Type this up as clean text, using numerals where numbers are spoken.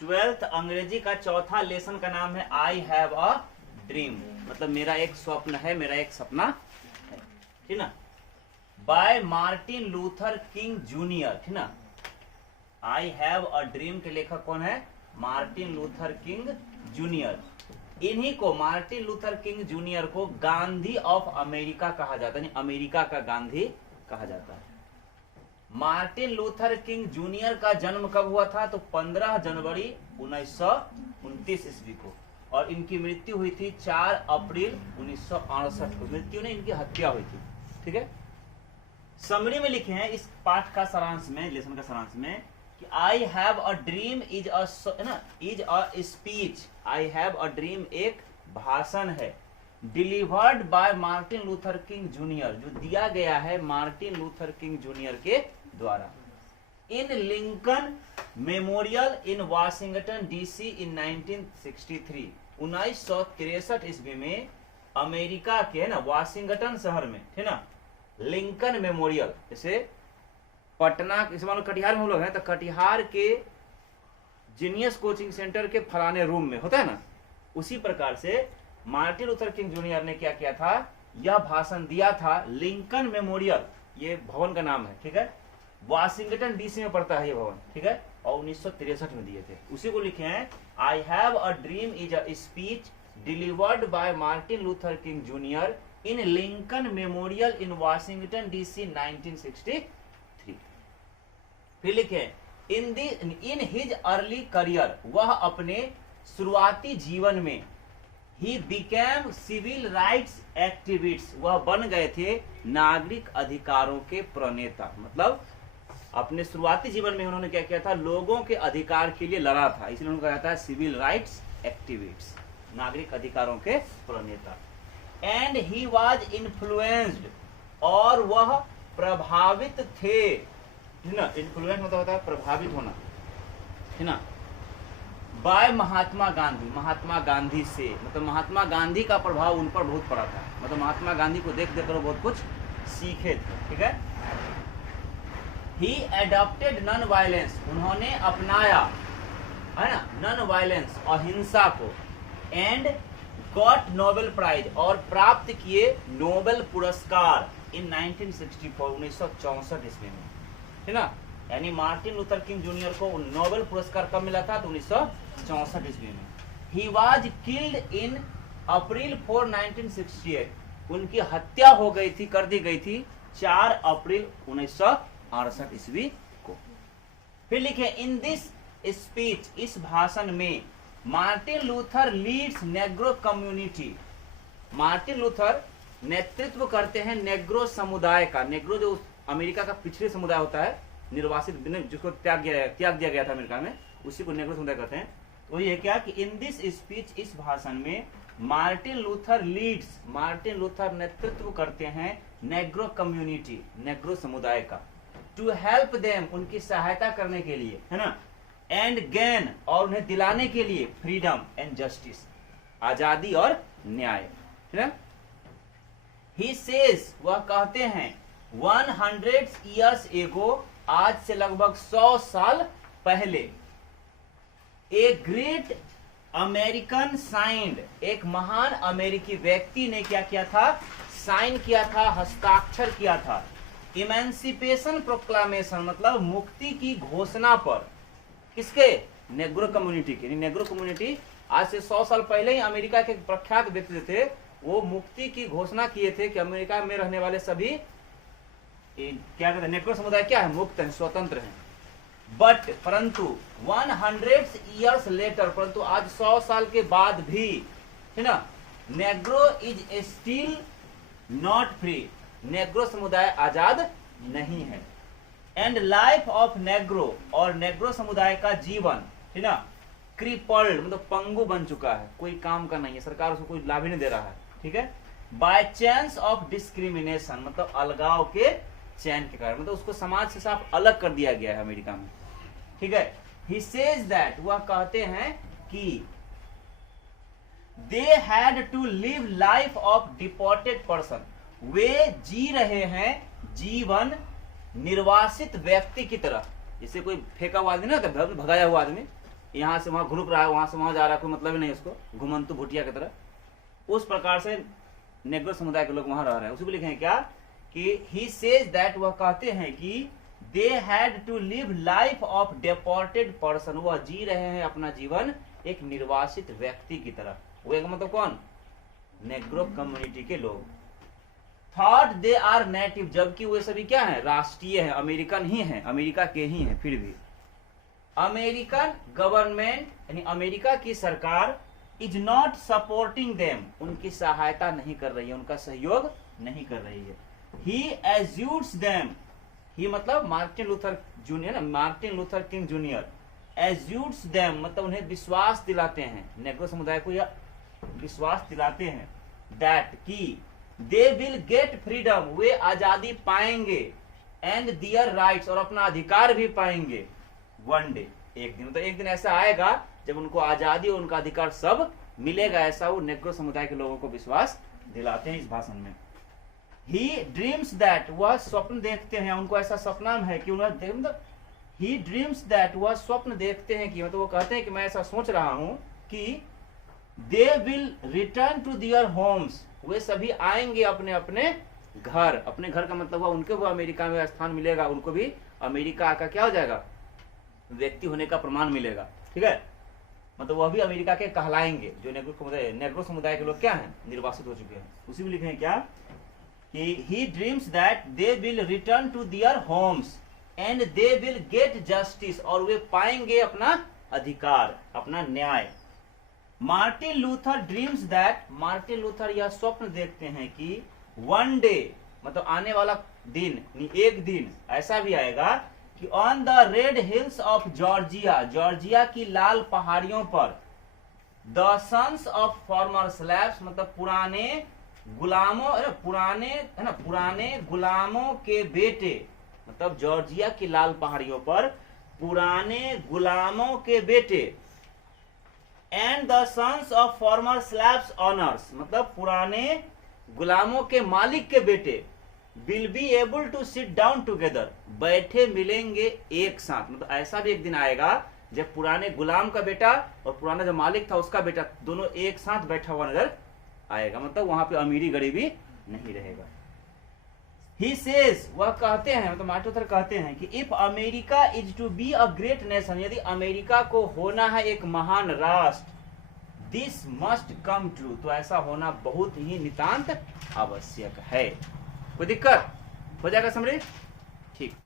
12th अंग्रेजी का चौथा लेसन का नाम है आई हैव अ ड्रीम, मतलब मेरा एक स्वप्न है, मेरा एक सपना है, ठीक ना। By Martin Luther King junior, ठीक ना। आई हैव अ ड्रीम के लेखक कौन है? Martin Luther King junior. इन्हीं को, मार्टिन लूथर किंग जूनियर को गांधी ऑफ अमेरिका कहा जाता है, यानी अमेरिका का गांधी कहा जाता है। मार्टिन लूथर किंग जूनियर का जन्म कब हुआ था? तो 15 जनवरी 1929 ईस्वी को, और इनकी मृत्यु हुई थी 4 अप्रैल 1968 को। मृत्यु ने इनकी हत्या हुई थी, ठीक है। समरी में लिखे हैं इस पाठ का सारांश में, लेसन का सारांश में, कि I have a dream is a speech. I have a dream एक भाषण है, delivered by Martin Luther King junior, जो दिया गया है मार्टिन लूथर किंग जूनियर के द्वारा, in Lincoln Memorial in Washington DC in 1963। 1963 ईस्वी में अमेरिका के ना वाशिंगटन शहर में, है ना, लिंकन मेमोरियल, जैसे पटना, इसे मान लो कटिहार में हम लोग हैं तो कटिहार के जीनियस कोचिंग सेंटर के फलाने रूम में होता है ना, उसी प्रकार से मार्टिन लूथर किंग जूनियर ने क्या किया था? यह भाषण दिया था लिंकन मेमोरियल, ये भवन का नाम है, ठीक है, वाशिंगटन डीसी में पड़ता है ये भवन, ठीक है, और 1963 में दिए थे। उसी को लिखे हैं I have a dream is a speech delivered by Martin Luther King junior in Lincoln Memorial in Washington DC 1963। फिर लिखे इन हिज अर्ली करियर, वह अपने शुरुआती जीवन में, he became civil rights activist, वह बन गए थे नागरिक अधिकारों के प्रणेता। मतलब अपने शुरुआती जीवन में उन्होंने क्या किया था? लोगों के अधिकार के लिए लड़ा था, इसलिए उनको कहा जाता है सिविल राइट्स एक्टिविस्ट, नागरिक अधिकारों के प्रणेता। एंड ही वॉज इन्फ्लुएंस्ड, और वह प्रभावित थे, है ना, इन्फ्लुएंस मतलब होता है प्रभावित होना, है ना, बाय महात्मा गांधी, महात्मा गांधी से, मतलब महात्मा गांधी का प्रभाव उन पर बहुत पड़ा था, मतलब महात्मा गांधी को देख देख कर बहुत कुछ सीखे थे, ठीक है। ही एडॉप्टेड नॉन वायलेंस, उन्होंने अपनाया, है ना, नॉन वायलेंस, अहिंसा को, एंड गॉट नोबेल प्राइज, और प्राप्त किए नोबेल पुरस्कार इन 1964, 1964 ईस्वी में, है ना। यानी मार्टिन लूथर किंग जूनियर को नोबेल पुरस्कार कब मिला था? तो 1964 ईस्वी में। ही वाज किल्ड इन अप्रैल 4, 1968, उनकी हत्या हो गई थी, कर दी गई थी 4 अप्रैल 1968 ईस्वी को। फिर लिखे इन दिस स्पीच, इस भाषण में Martin Luther leads negro community, Martin Luther नेतृत्व करते हैं नेग्रो समुदाय का। नेग्रो जो अमेरिका का पिछड़े समुदाय होता है, निर्वासित, जिसको त्याग दिया गया था अमेरिका में, उसी को नेग्रो समुदाय कहते हैं। तो ये क्या कि इन दिस स्पीच, इस भाषण में Martin Luther leads, Martin Luther नेतृत्व करते हैं नेग्रो कम्युनिटी, नेग्रो समुदाय का, टू हेल्प देम, उनकी सहायता करने के लिए, है ना, एंड गेन, और उन्हें दिलाने के लिए फ्रीडम एंड जस्टिस, आजादी और न्याय, है ना। ही सेज, वह कहते हैं 100 years ago, आज से लगभग 100 साल पहले, ए ग्रेट अमेरिकन साइंड, एक महान अमेरिकी व्यक्ति ने क्या किया था? साइन किया था, हस्ताक्षर किया था, इमेंसिपेशन प्रोक्लामेशन, मतलब मुक्ति की घोषणा पर, किसके? नेग्रो कम्युनिटी के। नेग्रो कम्युनिटी आज से 100 साल पहले ही अमेरिका के प्रख्यात व्यक्ति थे, वो मुक्ति की घोषणा किए थे कि अमेरिका में रहने वाले सभी क्या कहते हैं, नेग्रो समुदाय क्या है? मुक्त है, स्वतंत्र है। बट परंतु 100 years लेटर, परंतु आज 100 साल के बाद भी, है ना, Negro is still not free, Negro समुदाय आजाद नहीं है। एंड लाइफ ऑफ नेग्रो, और नेग्रो समुदाय का जीवन, है ना, क्रिपल्ड, मतलब पंगु बन चुका है, कोई काम का नहीं है, सरकार उसको कोई लाभ ही नहीं दे रहा है, ठीक है। बाय चांस ऑफ डिस्क्रिमिनेशन, मतलब अलगाव के चयन के कारण, मतलब उसको समाज से साफ अलग कर दिया गया है अमेरिका में, ठीक है। ही सेज दैट, वह कहते हैं कि they had to live life of deported person, वे जी रहे हैं जीवन निर्वासित व्यक्ति की तरह, जैसे कोई फेंका हुआ आदमी ना, भगाया हुआ आदमी, यहाँ से वहां घुरुक रहा है, वहां से वहां जा रहा है, कोई मतलब ही नहीं उसको, घुमंतु भुटिया की तरह। उस प्रकार से नेग्रो समुदाय के लोग वहां रह रहे हैं। उसी को लिखे हैं क्या कि ही सेज दैट, वह कहते हैं कि they had to live life of deported person, वह जी रहे हैं अपना जीवन एक निर्वासित व्यक्ति की तरह। वो एक मतलब कौन, नेग्रो कम्युनिटी के लोग। थॉट दे आर नेटिव, जबकि वे सभी क्या है, राष्ट्रीय है, अमेरिकन ही है, अमेरिका के ही है। फिर भी अमेरिकन गवर्नमेंट यानी अमेरिका की सरकार इज नॉट सपोर्टिंग देम, उनकी सहायता नहीं कर रही है, उनका सहयोग नहीं कर रही है। ही एज्यूट्स देम, ही मतलब Martin Luther Junior, Martin Luther King Junior, assures them मतलब उन्हें विश्वास दिलाते हैं, नेग्रो समुदाय को यह विश्वास दिलाते हैं दैट की दे विल गेट फ्रीडम, वे आजादी पाएंगे, एंड दियर राइट्स और अपना अधिकार भी पाएंगे, वन डे, एक दिन। तो एक दिन ऐसा आएगा जब उनको आजादी और उनका अधिकार सब मिलेगा, ऐसा वो नेग्रो समुदाय के लोगों को विश्वास दिलाते हैं इस भाषण में। ही ड्रीम्स दैट, वह स्वप्न देखते हैं, उनको ऐसा सपना है कि उन्हें, ही ड्रीम्स दैट, वह स्वप्न देखते हैं कि मतलब वो कहते हैं कि मैं ऐसा सोच रहा हूं कि they will return to their homes, वे सभी आएंगे अपने अपने घर। अपने घर का मतलब हुआ उनके वो अमेरिका में स्थान मिलेगा, उनको भी अमेरिका का क्या हो जाएगा, व्यक्ति होने का प्रमाण मिलेगा। ठीक है, मतलब वह भी अमेरिका के कहलाएंगे, जो नेग्रो समुदाय के लोग क्या हैं, निर्वासित हो चुके हैं। उसी में लिखे हैं क्या कि he dreams that they will return to their homes and they will get justice, और वे पाएंगे अपना अधिकार, अपना न्याय। Martin Luther dreams that, Martin Luther यह स्वप्न देखते हैं कि वन डे मतलब आने वाला दिन, एक दिन ऐसा भी आएगा कि on the red hills of Georgia, Georgia की लाल पहाड़ियों पर, द सन्स ऑफ फॉर्मर स्लैव्स मतलब पुराने गुलामों, पुराने है ना, पुराने गुलामों के बेटे, मतलब जॉर्जिया की लाल पहाड़ियों पर पुराने गुलामों के बेटे, and the sons of former slaves owners मतलब पुराने गुलामों के मालिक के बेटे, will be able to sit down together, बैठे मिलेंगे एक साथ। मतलब ऐसा भी एक दिन आएगा जब पुराने गुलाम का बेटा और पुराना जो मालिक था उसका बेटा दोनों एक साथ बैठा हुआ नजर आएगा, मतलब वहां पे अमीरी गरीबी नहीं रहेगा। ही सेज, वह कहते हैं मतलब मार्टिन लूथर कहते हैं कि if America is to be a great nation, यदि अमेरिका को होना है एक महान राष्ट्र, दिस मस्ट कम ट्रू, तो ऐसा होना बहुत ही नितांत आवश्यक है। कोई दिक्कत हो जाएगा समझे? ठीक।